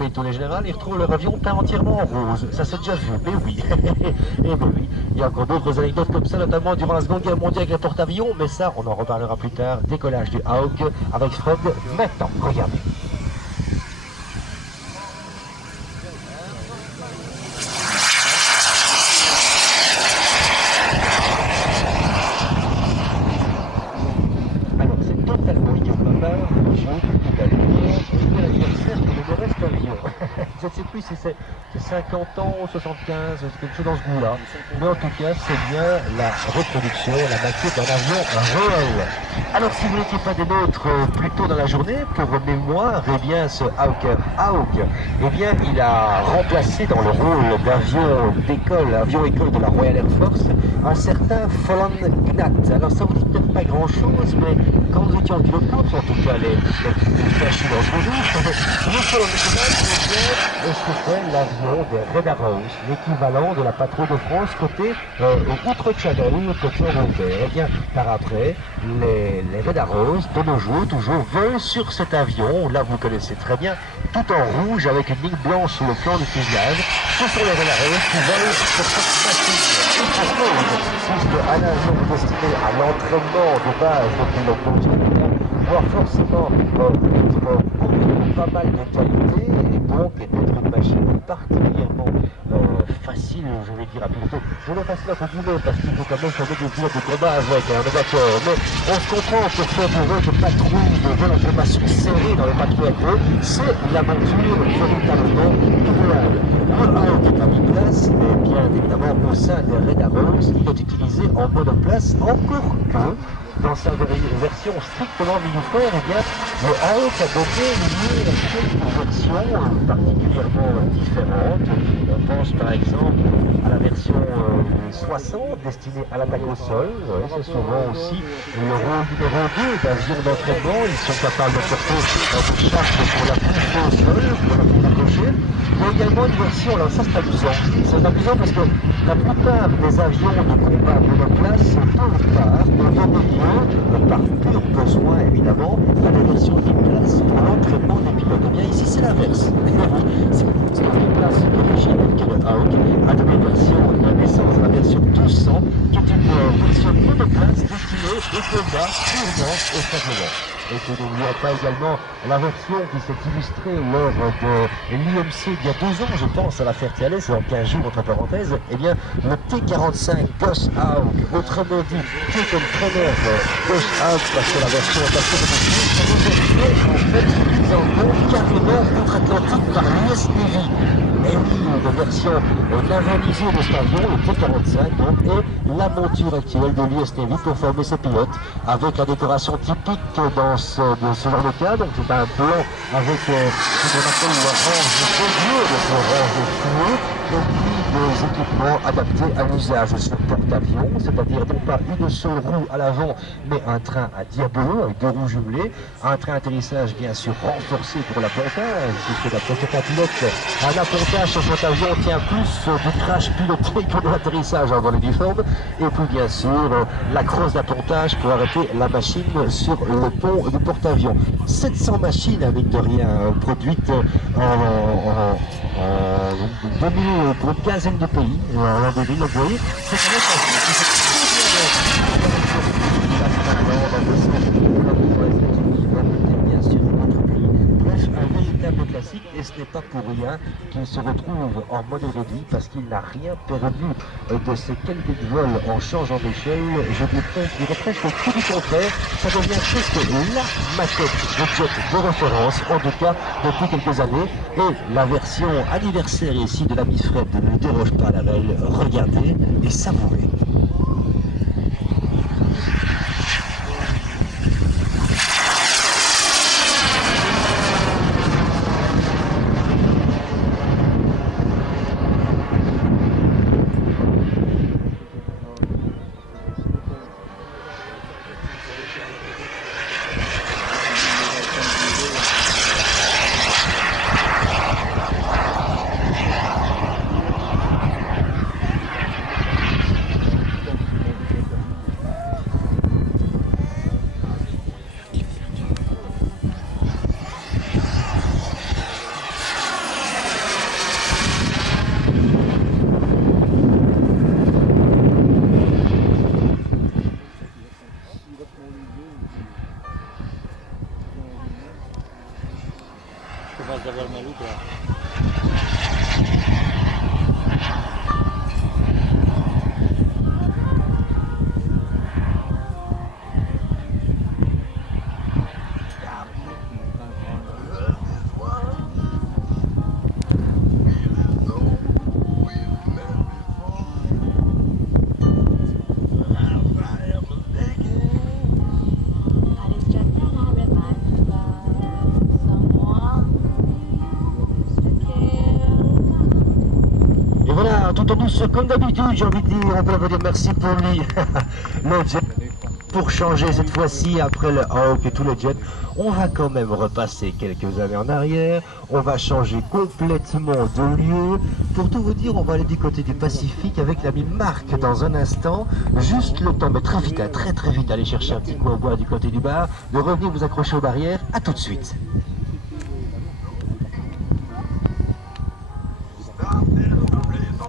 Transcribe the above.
peloton général, ils retrouvent leur avion peint entièrement en rose. Ça s'est déjà vu, mais oui. Et mais oui, il y a encore d'autres anecdotes comme ça, notamment durant la Seconde Guerre mondiale avec les porte-avions, mais ça, on en reparlera plus tard. Décollage du Hawk avec Fred maintenant. Regardez. Alors, c'est totalement idiopathe, l'anniversaire de Modeste Avion. Je ne sais plus si c'est 50 ans ou 75, quelque chose dans ce goût-là. Mais en tout cas, c'est bien la reproduction, la maquette d'un avion réel. Alors, si vous n'étiez pas des nôtres plus tôt dans la journée, pour mémoire, eh bien, ce Hawker Hawk, eh bien, il a remplacé dans le rôle d'avion d'école, avion-école de la Royal Air Force, un certain Folland Gnat. Alors, ça vous dit peut-être pas grand-chose, mais quand nous étions en pilote-course, en tout cas les flashs dans ce jour, le Folland Gnat, c'était l'avion des Red Arrows, l'équivalent de la patrouille de France côté outre-Channel, côté européen. Et bien, par après, les Red Arrows, de nos jours, toujours volent sur cet avion, là vous connaissez très bien, tout en rouge avec une ligne blanche sur le flanc du fuselage. Ce sont les Red Arrows qui volent sur cette machine. Puisque un avion destiné à l'entraînement de base de pilote doit forcément être pas mal de qualité et donc être une machine particulièrement facile, je vais dire, à piloter. Je vais facile à contrôler parce qu'il faut quand même faire des pilotes de combat avec, on est d'accord. Mais on se comprend pour faire des vols de patrouille, de vols en formation serrée dans les patrouilles à eux, c'est l'aventure véritablement idéale. Le Hawk est à mi-place, mais bien évidemment au sein des Red Arrows, il est utilisé en monoplace, encore que dans sa version strictement militaire, eh bien, le Hawk a donné quelques versions particulièrement différentes. On pense par exemple à la version 60 destinée à l'attaque au sol. C'est souvent aussi le rôle numéro 2 d'avion d'entraînement. Ils sont capables d'apporter des charges pour la pousse au sol, pour la pousse accrochée. Il y a également une version, alors ça c'est amusant. C'est amusant parce que la plupart des avions de combat monoplace, tôt ou tard, ont donné lieu, par pur besoin évidemment, à des versions biplace pour l'entraînement des pilotes. Eh bien ici c'est l'inverse. C'est une biplace d'origine que le Hawk a donné la naissance à la version 1200, qui est une version monoplace destinée au combat purement et simplement. Et que n'oublions pas également la version qui s'est illustrée lors de l'IMC il y a 2 ans, je pense, à la Ferté-Alais, c'est dans 15 jours entre parenthèses, eh bien, le T-45 Ghost Hawk, autrement dit, Taken Trainer Ghost Hawk, parce que la version est assez remarquée, ça nous est en fait prise en compte carrément outre-Atlantique par l'US Navy. Et oui, une version navalisée de cet avion, le T-45, donc, est la monture actuelle de l'US Navy pour former ses pilotes, avec la décoration typique dans ce genre de cas, donc c'est un blanc avec ce qu'on appelle l'orange de feu, donc l'orange de feu, et puis des équipements adaptés à l'usage sur porte-avions, c'est-à-dire non pas une seule roue à l'avant, mais un train à diabolo avec 2 roues jumelées, un train d'atterrissage bien sûr renforcé pour l'appontage, puisque d'après certains pilotes, un appontage sur cet avion tient plus du crash piloté que de l'atterrissage en vol uniforme, et puis bien sûr la crosse d'appontage pour arrêter la machine sur le pont du porte-avions. 700 machines avec de rien produites pour une quinzaine de pays, en 2000, vous voyez, c'est quand même bien sûr notre pays. Bref, un véritable classique, et ce n'est pas pour rien qu'il se retrouve en mode réduit parce qu'il n'a rien perdu de ses quelques vols en changeant d'échelle. Je dirais presque tout du contraire, ça devient presque la maquette de jet de référence, en tout cas depuis quelques années, et la version anniversaire ici de la Miss Fred ne déroge pas à la règle. Regardez et savourez. Tout en douce, comme d'habitude, j'ai envie de dire, on peut dire merci pour lui. Le jet, pour changer cette fois-ci, après le Hawk et tout le jet, on va quand même repasser quelques années en arrière, on va changer complètement de lieu. Pour tout vous dire, on va aller du côté du Pacifique avec l'ami Marc dans un instant. Juste le temps, mais très vite, très vite, aller chercher un petit coup au bois du côté du bar, de revenir vous accrocher aux barrières. À tout de suite.